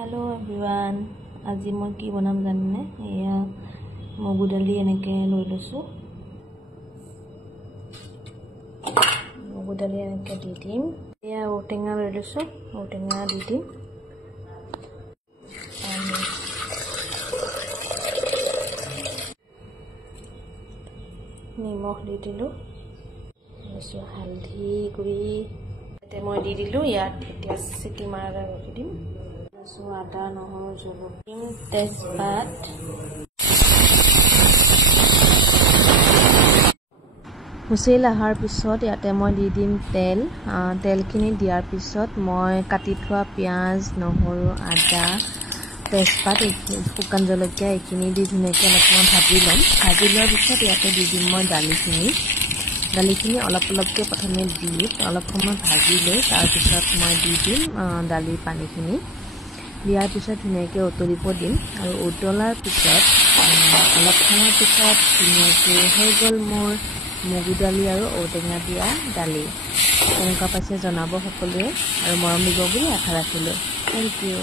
Hello everyone, আজি মই কি বনাম জানেনে এয়া মগু দালি এনেকে লৈ লৈছো মগু দালি এনেকে দি দিম এয়া ঔটেঙা লৈ লৈছো ঔটেঙা দি দিম নিমখ দি দিলো লৈছো হালধি গুড়ি এতে মই দি দিলো ইয়াত এতিয়া চিটি মাৰা ৰাখি দিম So ada নহৰু জলকীয়া তেজপাত হুচেল আহাৰ পিছত ইয়াতে মই দি দিম তেলখিনি দিয়াৰ পিছত মই কাটি থোৱা পিয়াজ নহৰু আদা তেজপাত শুকান জলকীয়া এইখিনি দি ধুনীয়াকৈ অলপমান ভাজি ল'ম ভাজি লোৱাৰ পিছত ইয়াতে দি দিম মই দালিখিনি অলপ অলপকৈ প্ৰথমে দি অলপ সময় ভাজি লৈ তাৰপিছত মই দি দিম দালিৰ পানীখিনি দিয়াৰ পিছত ধুনীয়াকৈ উতলিব দিম আৰু উতলাৰ পিছত অলপ সময়ৰ পিছত ধুনীয়াকৈ হৈ গ'ল মোৰ মগু দালি আৰু ঔটেঙা দিয়া দালি কেনেকুৱা পাইছে জনাব সকলোৱে আৰু মৰম দিব বুলি আশা ৰাখিলোঁ থেংক ইউ